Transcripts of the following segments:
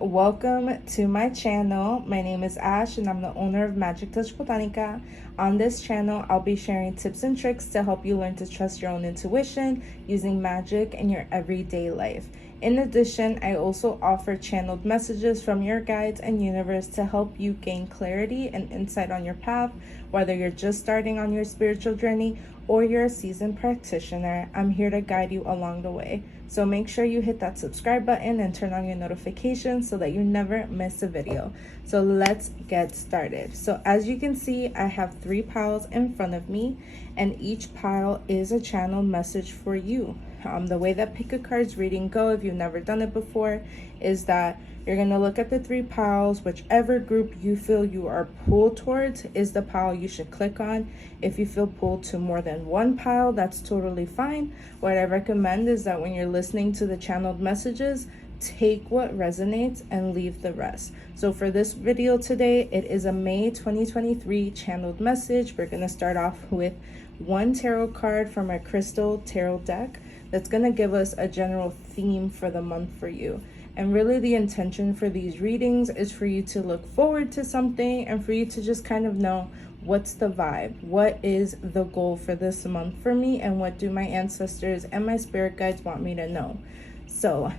welcome to my channel. My name is Ash and I'm the owner of Magic Touch Botanica. On this channel, I'll be sharing tips and tricks to help you learn to trust your own intuition using magic in your everyday life. In addition, I also offer channeled messages from your guides and universe to help you gain clarity and insight on your path, whether you're just starting on your spiritual journey or you're a seasoned practitioner. I'm here to guide you along the way. So make sure you hit that subscribe button and turn on your notifications so that you never miss a video. So let's get started. So as you can see, I have 3 piles in front of me, and each pile is a channel message for you. The way that pick a card's reading go, if you've never done it before, is that you're going to look at the 3 piles. Whichever group you feel you are pulled towards is the pile you should click on. If you feel pulled to more than 1 pile, that's totally fine. What I recommend is that when you're listening to the channeled messages, take what resonates and leave the rest. So for this video today, it is a May 2023 channeled message. We're going to start off with 1 tarot card from our crystal tarot deck that's going to give us a general theme for the month for you. And really the intention for these readings is for you to look forward to something and for you to just kind of know what's the vibe, what is the goal for this month for me, and what do my ancestors and my spirit guides want me to know. So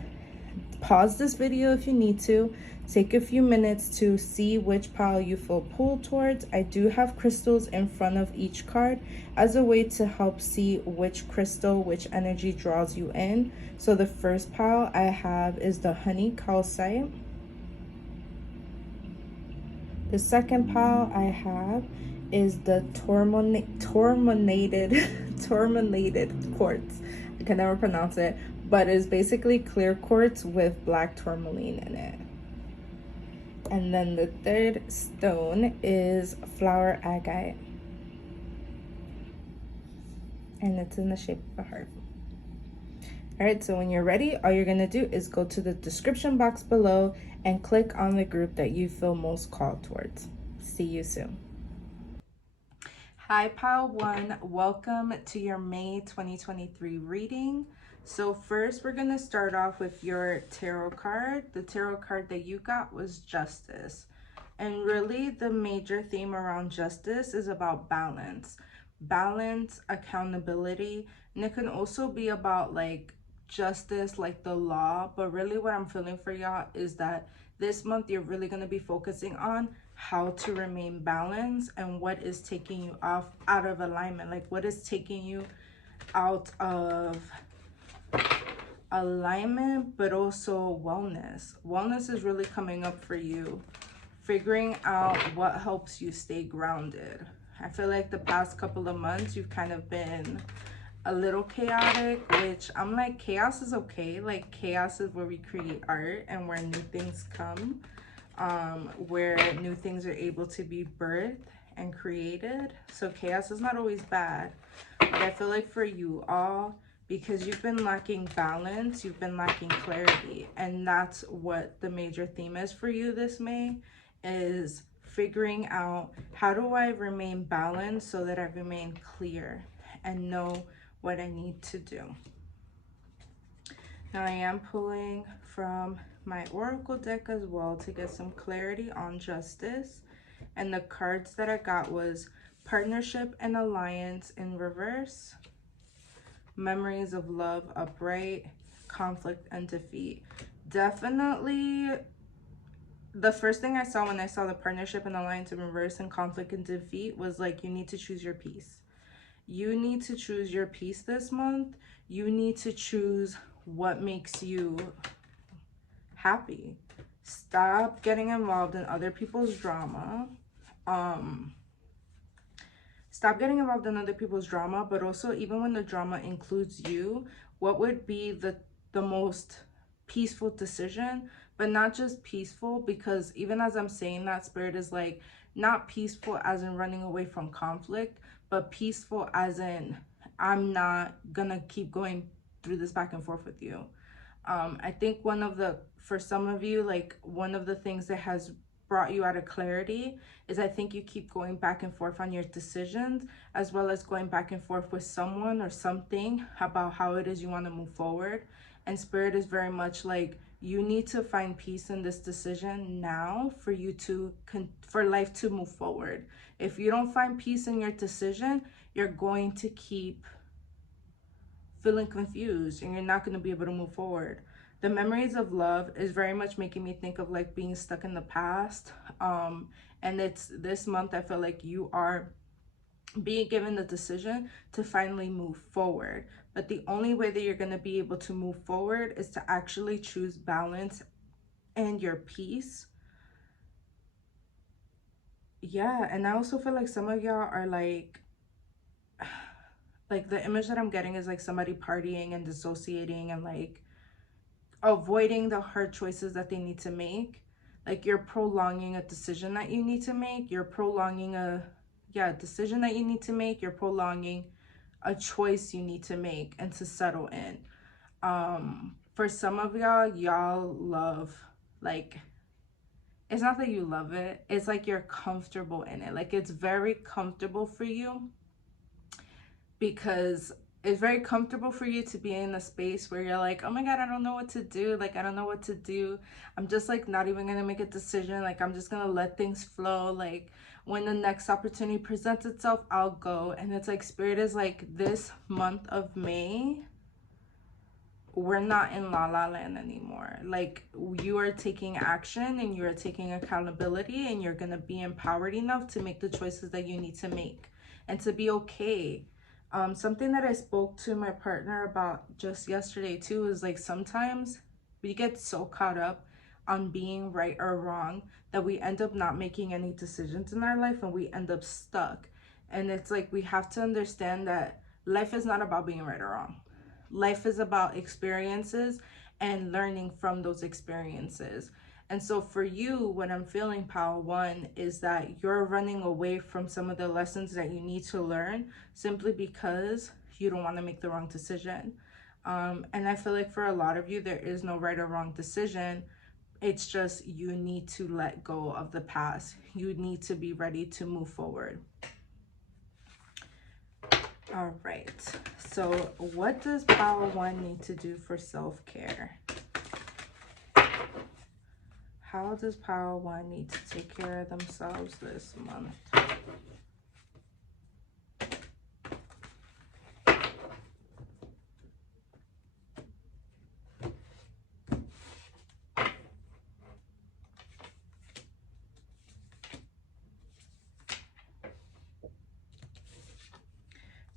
pause this video if you need to. Take a few minutes to see which pile you feel pulled towards. I do have crystals in front of each card as a way to help see which crystal, which energy draws you in. So the first pile I have is the honey calcite. The second pile I have is the tourmalinated quartz. I can never pronounce it, but it's basically clear quartz with black tourmaline in it. And then the third stone is flower agate, and it's in the shape of a heart. All right, so when you're ready, all you're gonna do is go to the description box below and click on the group that you feel most called towards. See you soon. Hi, pile 1. Welcome to your May 2023 reading. So first, we're going to start off with your tarot card. The tarot card that you got was Justice. And really, the major theme around justice is about balance. Balance, accountability, and it can also be about like justice, like the law. But really what I'm feeling for y'all is that this month you're really going to be focusing on how to remain balanced and what is taking you out of alignment, like what is taking you out of alignment, but also wellness is really coming up for you, figuring out what helps you stay grounded. I feel like the past couple of months you've kind of been a little chaotic, which I'm like, chaos is okay. Like chaos is where we create art and where new things come, where new things are able to be birthed and created. So chaos is not always bad, but I feel like for you all, because you've been lacking balance, you've been lacking clarity, and that's what the major theme is for you this May, is figuring out how do I remain balanced so that I remain clear and know what I need to do. Now I am pulling from my oracle deck as well to get some clarity on justice, and the cards that I got was partnership and alliance in reverse, memories of love upright, conflict and defeat. Definitely the first thing I saw when I saw the partnership and alliance in reverse and conflict and defeat was like, you need to choose your peace. You need to choose your peace this month. You need to choose what makes you happy. Stop getting involved in other people's drama. Stop getting involved in other people's drama, but also even when the drama includes you, what would be the most peaceful decision? But not just peaceful, because even as I'm saying that, Spirit is like, not peaceful as in running away from conflict, but peaceful as in, I'm not gonna keep going through this back and forth with you. I think for some of you, like one of the things that has brought you out of clarity is I think you keep going back and forth on your decisions, as well as going back and forth with someone or something about how it is you want to move forward. And Spirit is very much like, you need to find peace in this decision now for you to for life to move forward. If you don't find peace in your decision, you're going to keep feeling confused and you're not going to be able to move forward. The memories of love is very much making me think of like being stuck in the past. And it's this month I feel like you are being given the decision to finally move forward. But the only way that you're going to be able to move forward is to actually choose balance and your peace. Yeah, and I also feel like some of y'all are like the image that I'm getting is like somebody partying and dissociating and like avoiding the hard choices that they need to make. Like you're prolonging a decision that you need to make. You're prolonging a decision that you need to make. You're prolonging a choice you need to make and to settle in. For some of y'all love, like, it's not that you love it, it's like you're comfortable in it. Like it's very comfortable for you, because it's very comfortable for you to be in a space where you're like, oh my god, I don't know what to do. Like I don't know what to do. I'm just like not even gonna make a decision. Like I'm just gonna let things flow. Like when the next opportunity presents itself, I'll go. And it's like Spirit is like, this month of May, we're not in la la land anymore. Like you are taking action and you are taking accountability, and you're gonna be empowered enough to make the choices that you need to make and to be okay. Something that I spoke to my partner about just yesterday too is like sometimes we get so caught up on being right or wrong that we end up not making any decisions in our life and we end up stuck. And it's like we have to understand that life is not about being right or wrong. Life is about experiences and learning from those experiences. And so for you, what I'm feeling, Pile One, is that you're running away from some of the lessons that you need to learn simply because you don't want to make the wrong decision. And I feel like for a lot of you, there is no right or wrong decision. It's just you need to let go of the past. You need to be ready to move forward. All right. So what does Power One need to do for self-care? How does Power One need to take care of themselves this month?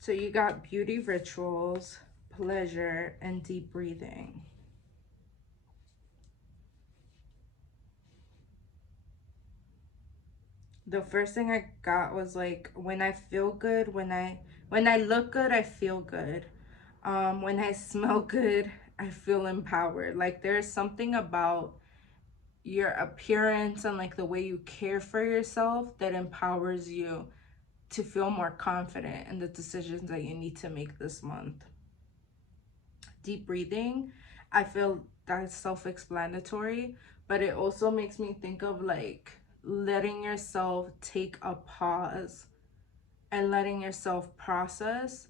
So you got beauty rituals, pleasure, and deep breathing. The first thing I got was like, when I feel good, when I look good, I feel good. When I smell good, I feel empowered. Like there's something about your appearance and like the way you care for yourself that empowers you to feel more confident in the decisions that you need to make this month. Deep breathing, I feel that's self-explanatory, but it also makes me think of like letting yourself take a pause and letting yourself process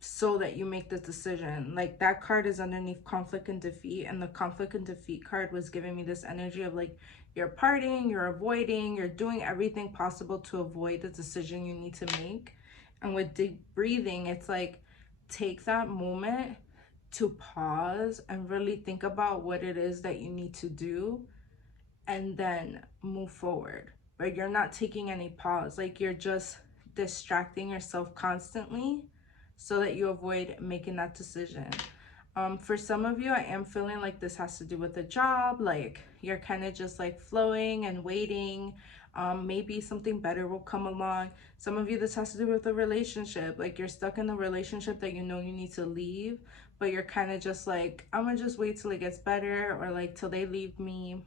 so that you make the decision. Like that card is underneath conflict and defeat, and the conflict and defeat card was giving me this energy of like, you're partying, you're avoiding, you're doing everything possible to avoid the decision you need to make. And with deep breathing, it's like, take that moment to pause and really think about what it is that you need to do and then move forward. But you're not taking any pause, like you're just distracting yourself constantly so that you avoid making that decision. For some of you, I am feeling like this has to do with a job, like you're kind of just like flowing and waiting. Maybe something better will come along. Some of you, this has to do with a relationship, like you're stuck in a relationship that you know you need to leave, but you're kind of just like, I'm gonna just wait till it gets better, or like till they leave me.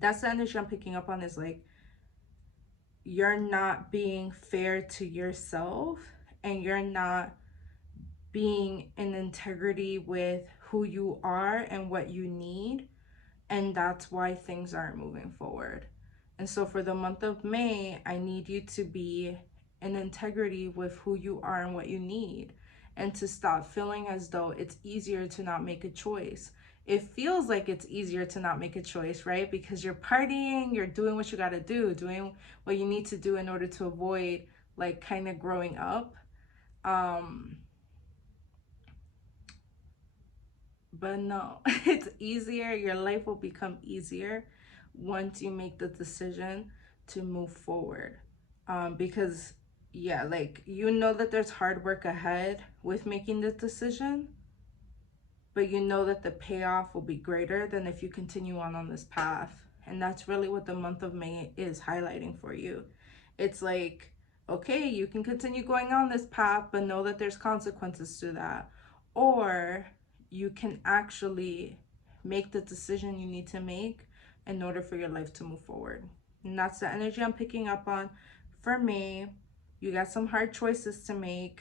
That's the energy I'm picking up on, is like you're not being fair to yourself and you're not being in integrity with who you are and what you need, and that's why things aren't moving forward. And so for the month of May, I need you to be in integrity with who you are and what you need, and to stop feeling as though it's easier to not make a choice. it feels like it's easier to not make a choice, right? Because you're partying, you're doing what you got to do, doing what you need to do in order to avoid like kind of growing up. But no, it's easier. Your life will become easier once you make the decision to move forward. Because, yeah, like you know that there's hard work ahead with making the decision, but you know that the payoff will be greater than if you continue on this path. And that's really what the month of May is highlighting for you. It's like, okay, you can continue going on this path, but know that there's consequences to that. Or you can actually make the decision you need to make in order for your life to move forward. And that's the energy I'm picking up on for May. You got some hard choices to make.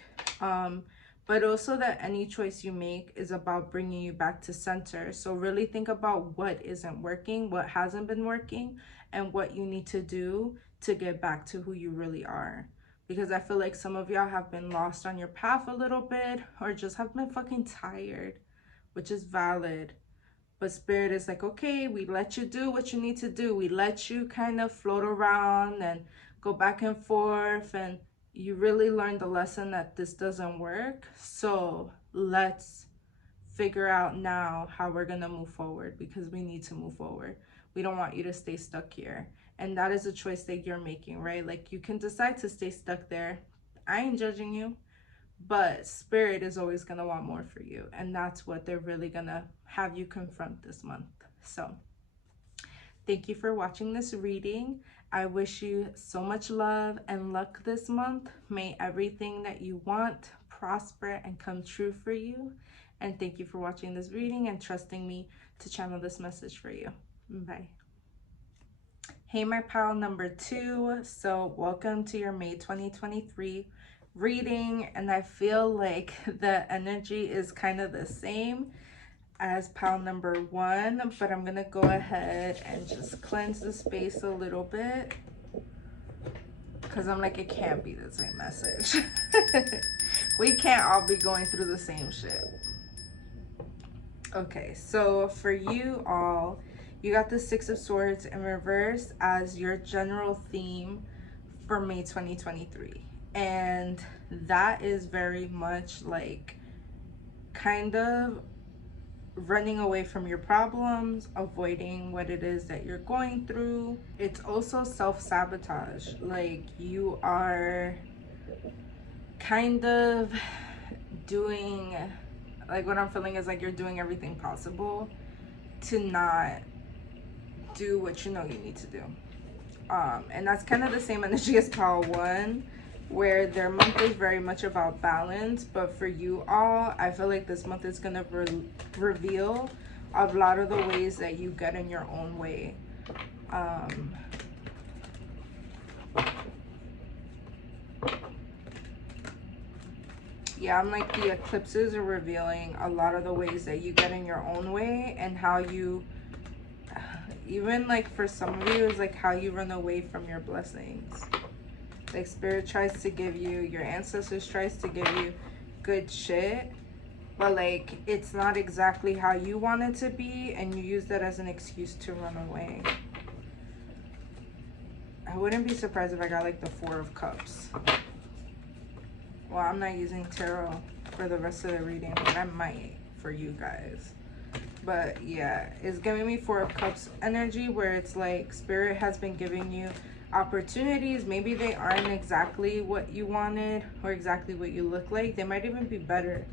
But also that any choice you make is about bringing you back to center. So really think about what isn't working, what hasn't been working, and what you need to do to get back to who you really are. Because I feel like some of y'all have been lost on your path a little bit, or just have been fucking tired, which is valid. But Spirit is like, okay, we let you do what you need to do. We let you kind of float around and go back and forth, and you really learned the lesson that this doesn't work. So let's figure out now how we're gonna move forward, because we need to move forward. We don't want you to stay stuck here. And that is a choice that you're making, right? Like you can decide to stay stuck there. I ain't judging you, but Spirit is always gonna want more for you. And that's what they're really gonna have you confront this month. So thank you for watching this reading. I wish you so much love and luck this month. May everything that you want prosper and come true for you. And thank you for watching this reading and trusting me to channel this message for you. Bye. Hey, my pal number 2. So welcome to your May 2023 reading. And I feel like the energy is kind of the same as pile number 1, but I'm gonna go ahead and just cleanse the space a little bit, because I'm like, it can't be the same message. We can't all be going through the same shit. Okay, so for you all, you got the 6 of Swords in reverse as your general theme for May 2023. And that is very much like kind of running away from your problems, avoiding what it is that you're going through. It's also self-sabotage. Like you are kind of doing, like what I'm feeling is like you're doing everything possible to not do what you know you need to do. And that's kind of the same energy as pile 1, where their month is very much about balance. But for you all, I feel like this month is going to reveal a lot of the ways that you get in your own way. Yeah, I'm like, the eclipses are revealing a lot of the ways that you get in your own way, and how you, even like for some of you, is like how you run away from your blessings. Like Spirit tries to give you, your ancestors tries to give you good shit, but like it's not exactly how you want it to be, and you use that as an excuse to run away. I wouldn't be surprised if I got like the 4 of Cups. Well, I'm not using tarot for the rest of the reading, but I might for you guys. But yeah, it's giving me 4 of Cups energy, where it's like Spirit has been giving you opportunities. Maybe they aren't exactly what you wanted or exactly what you look like. They might even be better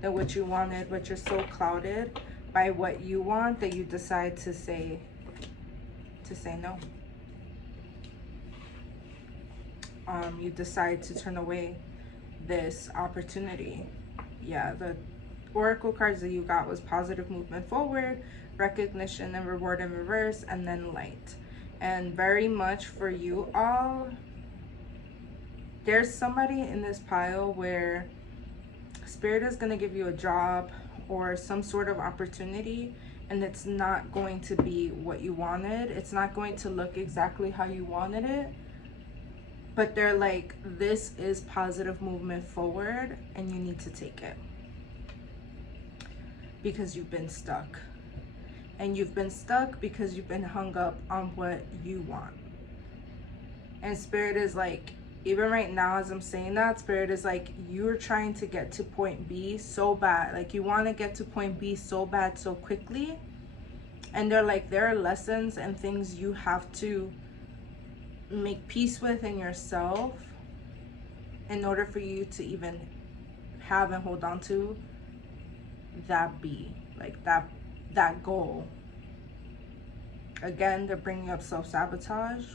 than what you wanted, but you're so clouded by what you want that you decide to say no. You decide to turn away this opportunity. Yeah, the oracle cards that you got was positive movement forward, recognition and reward in reverse, and then light. And very much for you all, there's somebody in this pile where Spirit is going to give you a job or some sort of opportunity, and it's not going to be what you wanted. It's not going to look exactly how you wanted it, but they're like, this is positive movement forward and you need to take it because you've been stuck. and you've been stuck because you've been hung up on what you want. And Spirit is like, even right now as I'm saying that, Spirit is like, you're trying to get to point B so bad. Like, you want to get to point B so bad so quickly. And they're like, there are lessons and things you have to make peace with in yourself in order for you to even have and hold on to that B, like that goal. Again, they're bringing up self-sabotage,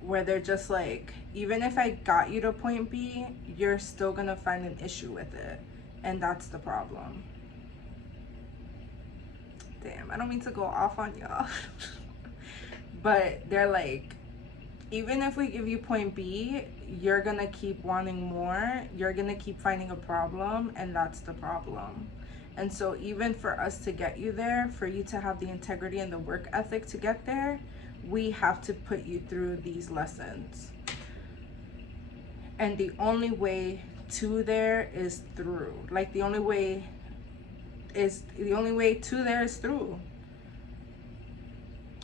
where they're just like, even if I got you to point B, you're still gonna find an issue with it, and that's the problem. Damn, I don't mean to go off on y'all. But they're like, even if we give you point B, you're gonna keep wanting more, you're gonna keep finding a problem, and that's the problem. And so even for us to get you there, for you to have the integrity and the work ethic to get there, we have to put you through these lessons. And the only way to there is through. Like, the only way to there is through.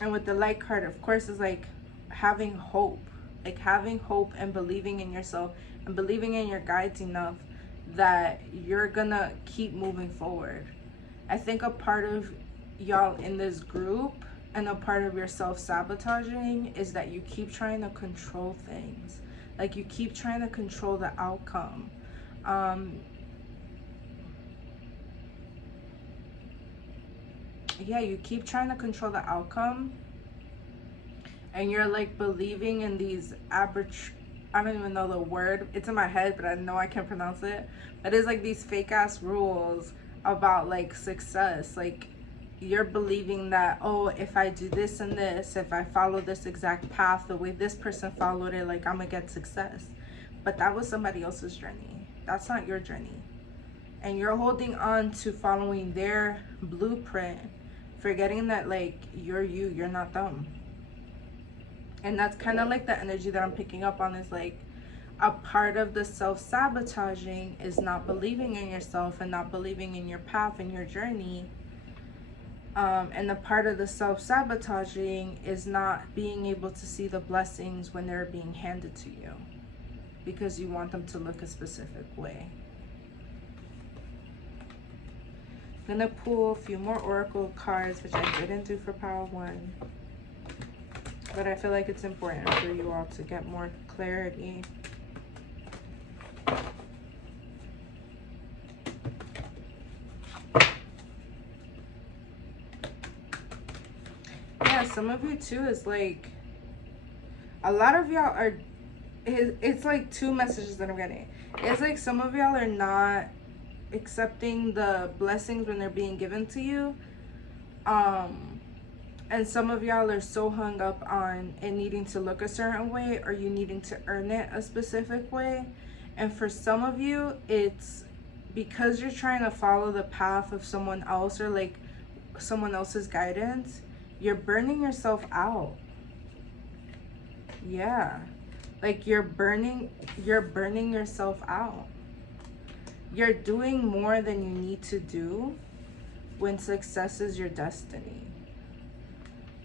And with the Light card, of course, is like having hope. Like, having hope and believing in yourself and believing in your guides enough that you're gonna keep moving forward. I think a part of y'all in this group and a part of your self-sabotaging is that you keep trying to control things. Like, you keep trying to control the outcome. Yeah, you keep trying to control the outcome, and you're like believing in these I don't even know the word, it's in my head, but I know I can't pronounce it. But it's like these fake ass rules about like success. Like, you're believing that, oh, if I do this and this, if I follow this exact path the way this person followed it, like, I'm gonna get success. But that was somebody else's journey. That's not your journey. And you're holding on to following their blueprint, forgetting that, like, you're you, you're not them. And that's kind of like the energy that I'm picking up on, is like, a part of the self-sabotaging is not believing in yourself and not believing in your path and your journey. And the part of the self-sabotaging is not being able to see the blessings when they're being handed to you, because you want them to look a specific way. I'm gonna pull a few more oracle cards, which I didn't do for pile 1, but I feel like it's important for you all to get more clarity. Yeah, some of you too is like, a lot of y'all are, it's like two messages that I'm getting. It's like some of y'all are not accepting the blessings when they're being given to you, and some of y'all are so hung up on it needing to look a certain way, or you needing to earn it a specific way. And for some of you, it's because you're trying to follow the path of someone else, or like someone else's guidance, you're burning yourself out. Yeah, like you're burning yourself out. You're doing more than you need to do when success is your destiny.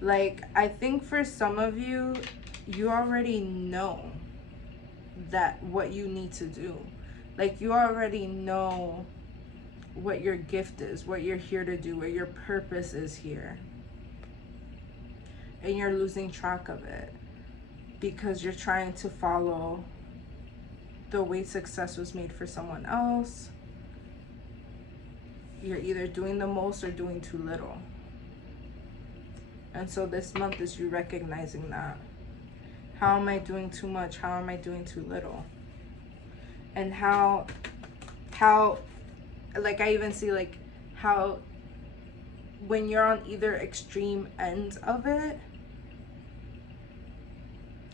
Like, I think for some of you, you already know that what you need to do. Like, you already know what your gift is, what you're here to do, what your purpose is here. And you're losing track of it because you're trying to follow the way success was made for someone else. You're either doing the most or doing too little. And so this month is you recognizing that. How am I doing too much? How am I doing too little? And how, like, I even see like how when you're on either extreme ends of it,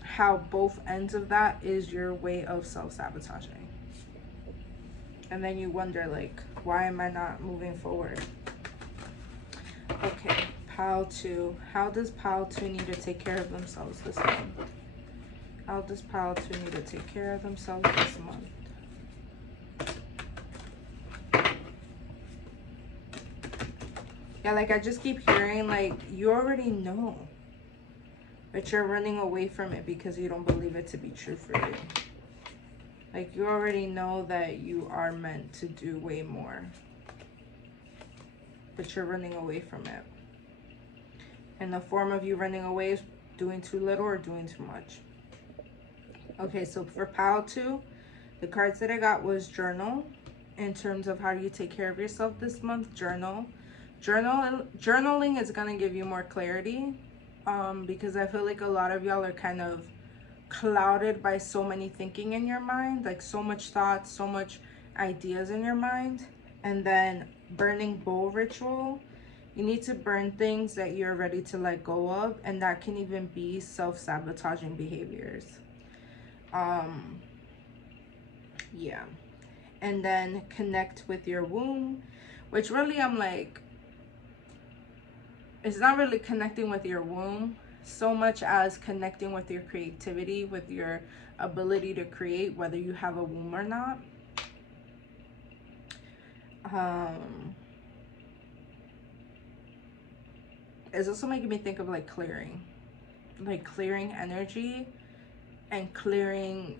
how both ends of that is your way of self-sabotaging. And then you wonder, like, why am I not moving forward? Okay, pile 2. How does pile 2 need to take care of themselves this month? How does pile 2 need to take care of themselves this month? Yeah, like I just keep hearing like you already know, but you're running away from it because you don't believe it to be true for you. Like you already know that you are meant to do way more, but you're running away from it. And the form of you running away is doing too little or doing too much. Okay, so for pile 2, the cards that I got was journal. In terms of how do you take care of yourself this month, journal. Journaling is going to give you more clarity, because I feel like a lot of y'all are kind of clouded by so many thinking in your mind, like so much thoughts, so much ideas in your mind. And then burning bowl ritual, you need to burn things that you're ready to let go of, and that can even be self-sabotaging behaviors. Yeah. And then connect with your womb, which really I'm like, it's not really connecting with your womb so much as connecting with your creativity, with your ability to create, whether you have a womb or not. It's also making me think of like clearing energy and clearing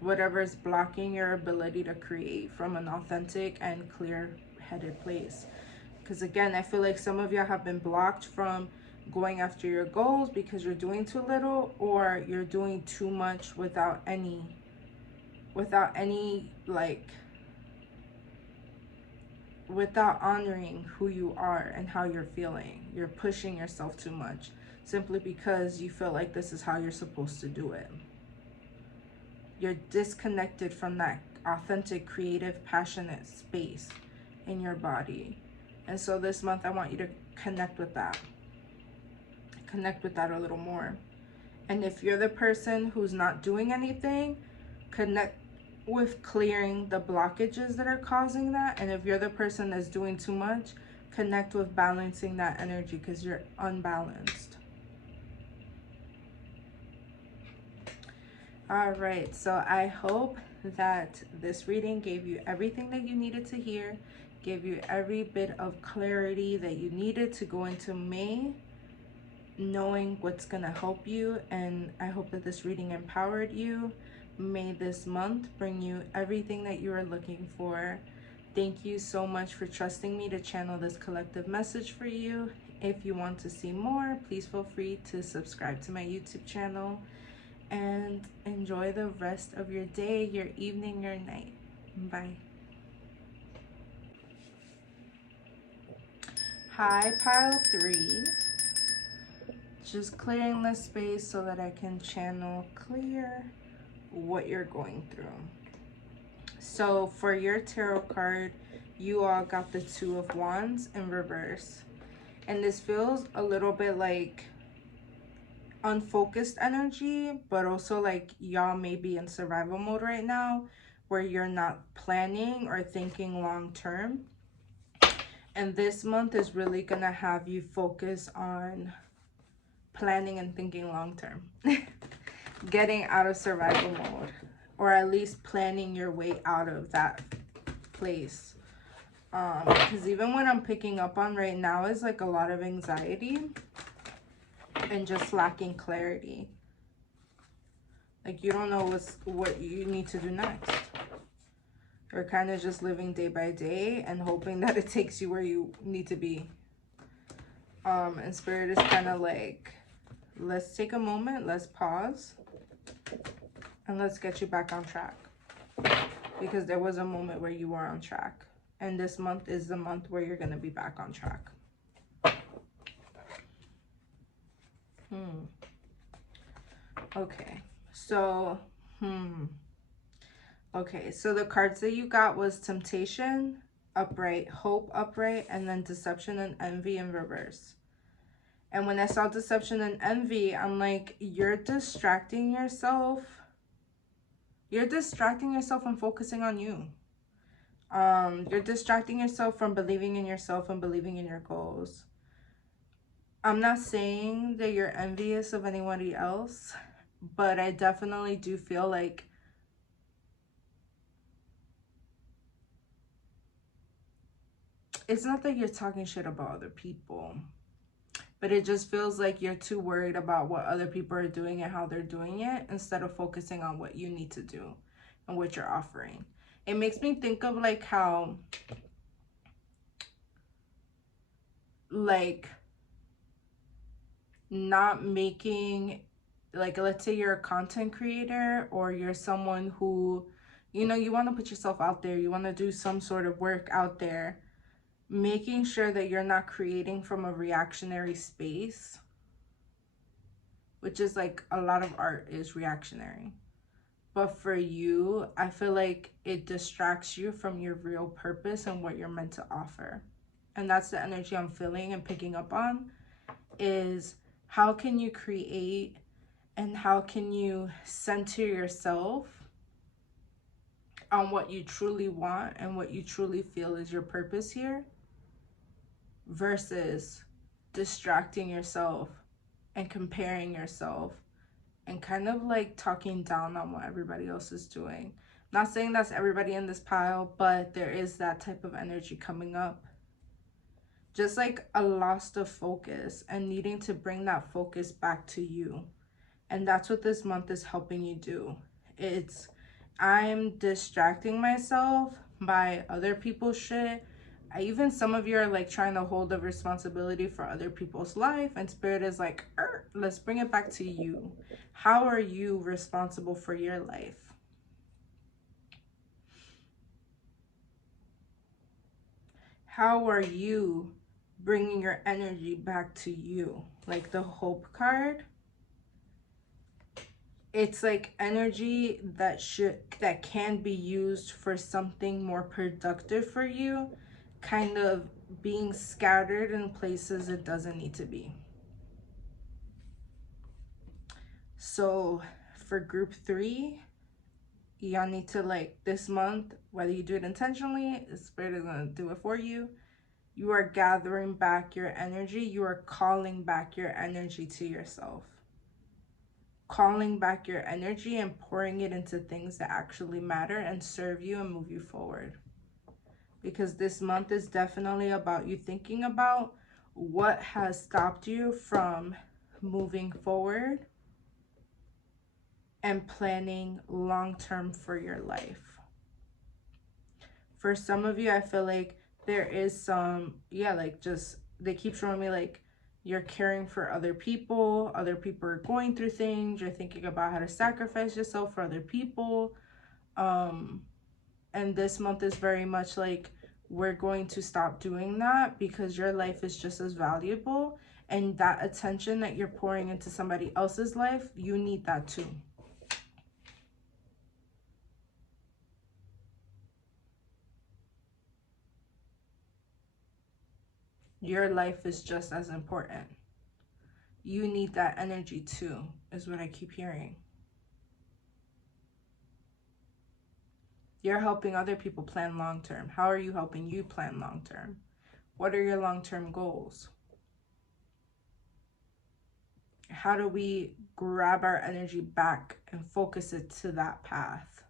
whatever is blocking your ability to create from an authentic and clear-headed place. Because again, I feel like some of y'all have been blocked from going after your goals because you're doing too little, or you're doing too much without any like, without honoring who you are and how you're feeling. You're pushing yourself too much simply because you feel like this is how you're supposed to do it. You're disconnected from that authentic, creative, passionate space in your body. And so this month I want you to connect with that. Connect with that a little more. And if you're the person who's not doing anything, connect with clearing the blockages that are causing that. And if you're the person that's doing too much, connect with balancing that energy because you're unbalanced. All right, so I hope that this reading gave you everything that you needed to hear, gave you every bit of clarity that you needed to go into May, knowing what's gonna help you. And I hope that this reading empowered you. May this month bring you everything that you are looking for. Thank you so much for trusting me to channel this collective message for you. If you want to see more, please feel free to subscribe to my YouTube channel. And enjoy the rest of your day, your evening, your night. Bye. Hi, pile 3. Just clearing the space so that I can channel clear what you're going through. So for your tarot card, you all got the 2 of Wands in reverse. And this feels a little bit like unfocused energy, but also like y'all may be in survival mode right now where you're not planning or thinking long term. And this month is really gonna have you focus on planning and thinking long term. Getting out of survival mode, or at least planning your way out of that place. Because even what I'm picking up on right now is like a lot of anxiety and just lacking clarity. Like you don't know what you need to do next. You're kind of just living day by day and hoping that it takes you where you need to be. And Spirit is kind of like, let's take a moment, let's pause, and let's get you back on track. Because there was a moment where you were on track. And this month is the month where you're going to be back on track. Okay, so, okay, so the cards that you got was Temptation, upright, hope, upright, and then deception and envy in reverse. And when I saw deception and envy, I'm like, you're distracting yourself. You're distracting yourself from focusing on you. You're distracting yourself from believing in yourself and believing in your goals. I'm not saying that you're envious of anybody else, but I definitely do feel like it's not that you're talking shit about other people, but it just feels like you're too worried about what other people are doing and how they're doing it instead of focusing on what you need to do and what you're offering. It makes me think of like how, like, not making, like, let's say you're a content creator or you're someone who, you know, you want to put yourself out there, you want to do some sort of work out there, making sure that you're not creating from a reactionary space, which is like a lot of art is reactionary. But for you, I feel like it distracts you from your real purpose and what you're meant to offer. And that's the energy I'm feeling and picking up on, is how can you create and how can you center yourself on what you truly want and what you truly feel is your purpose here, versus distracting yourself and comparing yourself and kind of like talking down on what everybody else is doing. Not saying that's everybody in this pile, but there is that type of energy coming up. Just like a loss of focus and needing to bring that focus back to you. And that's what this month is helping you do. It's, I'm distracting myself by other people's shit. Even some of you are like trying to hold the responsibility for other people's life, and Spirit is like, let's bring it back to you. How are you responsible for your life? How are you bringing your energy back to you? Like the Hope card, it's like energy that can be used for something more productive for you, kind of being scattered in places it doesn't need to be. So for group 3, y'all need to, like, this month, whether you do it intentionally, the Spirit is going to do it for you. You are gathering back your energy. You are calling back your energy to yourself. Calling back your energy and pouring it into things that actually matter and serve you and move you forward. Because this month is definitely about you thinking about what has stopped you from moving forward and planning long-term for your life. For some of you, I feel like there is some, like, just, they keep showing me like you're caring for other people are going through things, you're thinking about how to sacrifice yourself for other people. And this month is very much like, we're going to stop doing that because your life is just as valuable, and that attention that you're pouring into somebody else's life, you need that too. Your life is just as important. You need that energy too, is what I keep hearing. You're helping other people plan long-term. How are you helping you plan long-term? What are your long-term goals? How do we grab our energy back and focus it to that path?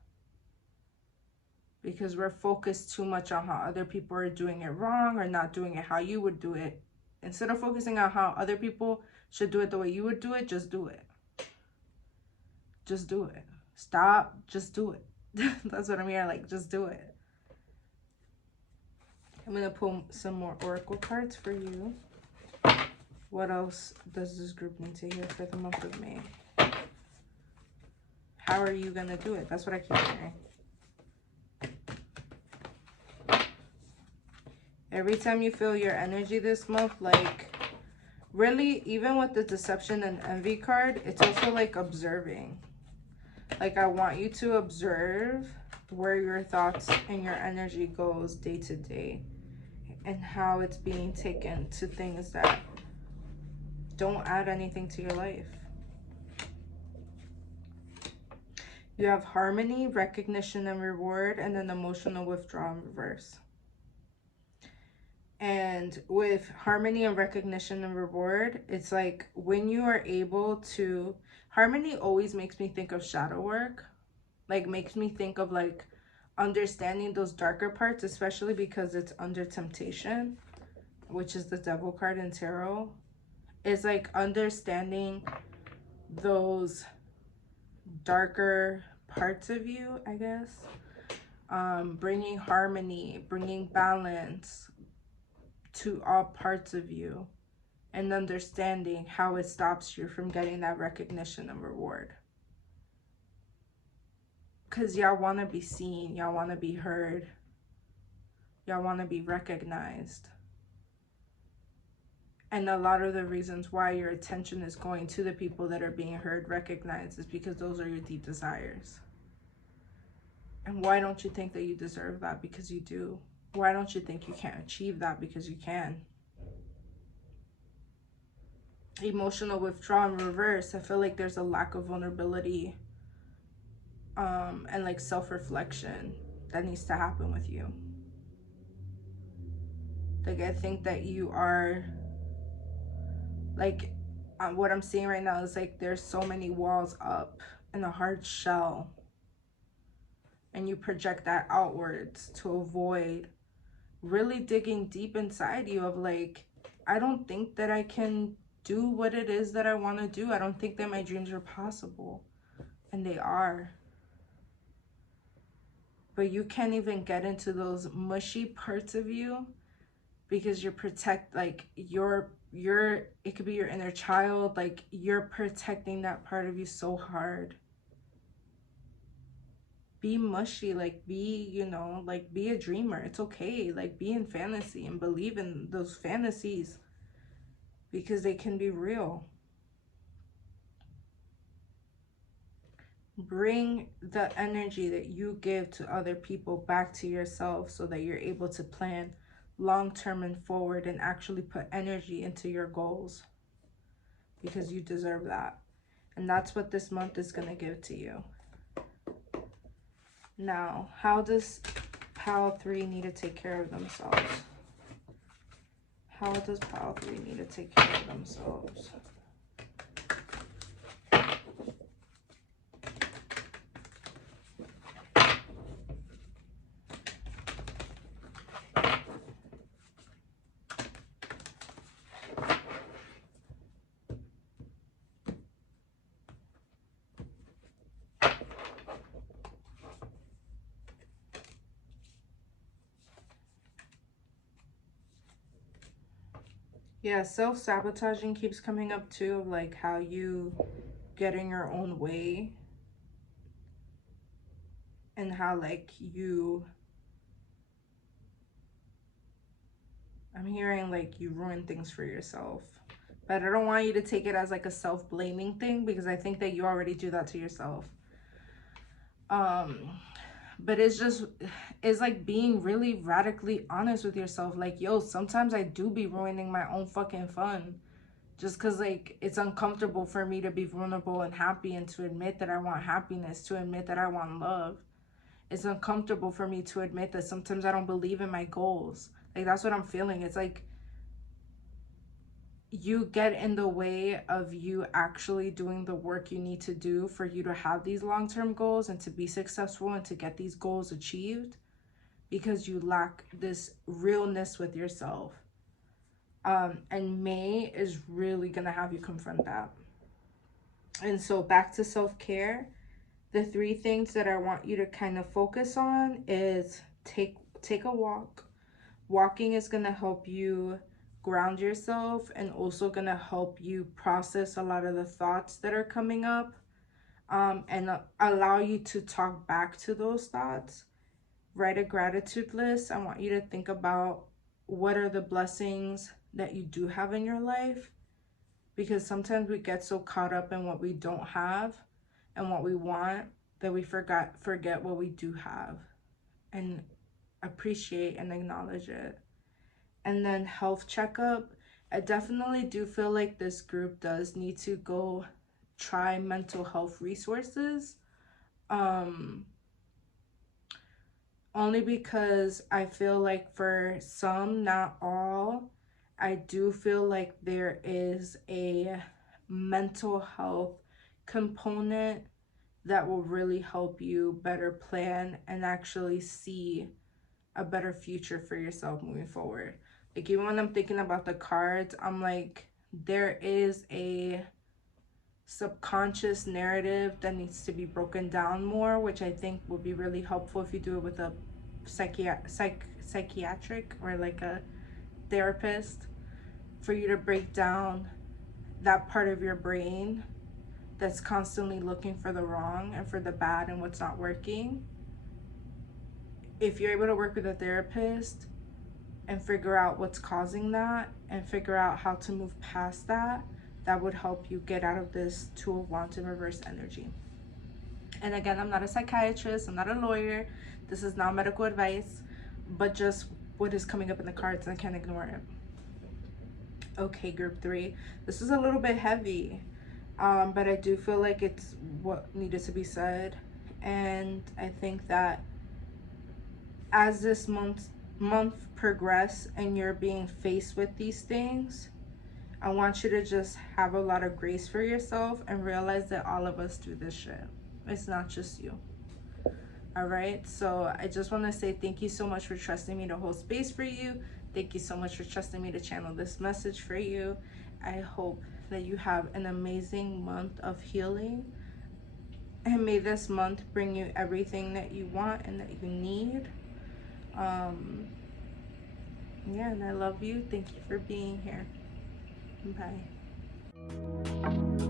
Because we're focused too much on how other people are doing it wrong or not doing it how you would do it. Instead of focusing on how other people should do it the way you would do it, just do it. Just do it. Stop, just do it. That's what I'm hearing, like, just do it. I'm going to pull some more oracle cards for you. What else does this group need to hear for the month of May? How are you going to do it? That's what I keep hearing. Every time you feel your energy this month, like, really, even with the deception and envy card, it's also like observing. Like, I want you to observe where your thoughts and your energy goes day to day and how it's being taken to things that don't add anything to your life. You have harmony, recognition, and reward, and then emotional withdrawal in reverse. And with harmony and recognition and reward, it's like when you are able to, harmony always makes me think of shadow work. Like, makes me think of like understanding those darker parts, especially because it's under temptation, which is the devil card in tarot, is like understanding those darker parts of you, I guess. Bringing harmony, bringing balance to all parts of you, and understanding how it stops you from getting that recognition and reward. Because y'all want to be seen, y'all want to be heard, y'all want to be recognized. And a lot of the reasons why your attention is going to the people that are being heard, recognized, is because those are your deep desires. And why don't you think that you deserve that? Because you do. Why don't you think you can't achieve that? Because you can. Emotional withdrawal in reverse. I feel like there's a lack of vulnerability and like self-reflection that needs to happen with you. Like, I think that you are, like, what I'm seeing right now is like there's so many walls up and a hard shell, and you project that outwards to avoid really digging deep inside you of like, I don't think that I can do what it is that I want to do. I don't think that my dreams are possible. And they are. But you can't even get into those mushy parts of you because you're like it could be your inner child, like you're protecting that part of you so hard. Be mushy, like be, you know, like be a dreamer. It's okay. Like be in fantasy and believe in those fantasies because they can be real. Bring the energy that you give to other people back to yourself so that you're able to plan long-term and forward and actually put energy into your goals, because you deserve that. And that's what this month is going to give to you. Now, how does Pile 3 need to take care of themselves? How does Pile 3 need to take care of themselves? Yeah, self-sabotaging keeps coming up too, of like how you get in your own way and how like I'm hearing like you ruin things for yourself. But I don't want you to take it as like a self-blaming thing, because I think that you already do that to yourself. But it's like being really radically honest with yourself. Like, yo, sometimes I do be ruining my own fucking fun. Just because, like, it's uncomfortable for me to be vulnerable and happy and to admit that I want happiness, to admit that I want love. It's uncomfortable for me to admit that sometimes I don't believe in my goals. Like, that's what I'm feeling. It's like you get in the way of you actually doing the work you need to do for you to have these long-term goals and to be successful and to get these goals achieved, because you lack this realness with yourself. And May is really gonna have you confront that. And so back to self-care, the 3 things that I want you to kind of focus on is take a walk. Walking is gonna help you ground yourself and also gonna help you process a lot of the thoughts that are coming up, and allow you to talk back to those thoughts. Write a gratitude list. I want you to think about what are the blessings that you do have in your life, because sometimes we get so caught up in what we don't have and what we want that we forget what we do have, and appreciate and acknowledge it. And then health checkup. I definitely do feel like this group does need to go try mental health resources. Only because I feel like for some, not all, I do feel like there is a mental health component that will really help you better plan and actually see a better future for yourself moving forward. Like, even when I'm thinking about the cards, I'm like, there is a subconscious narrative that needs to be broken down more, which I think would be really helpful if you do it with a psychiatric or like a therapist, for you to break down that part of your brain that's constantly looking for the wrong and for the bad and what's not working. If you're able to work with a therapist and figure out what's causing that and figure out how to move past that, that would help you get out of this Two of Wands in reverse energy. And again, I'm not a psychiatrist, I'm not a lawyer, this is not medical advice, but just what is coming up in the cards, and I can't ignore it. Okay, group 3, this is a little bit heavy, but I do feel like it's what needed to be said. And I think that as this month progress and you're being faced with these things, I want you to just have a lot of grace for yourself and realize that all of us do this shit. It's not just you. All right, so I just want to say thank you so much for trusting me to hold space for you. Thank you so much for trusting me to channel this message for you. I hope that you have an amazing month of healing, and may this month bring you everything that you want and that you need. Yeah, and I love you. Thank you for being here. Bye.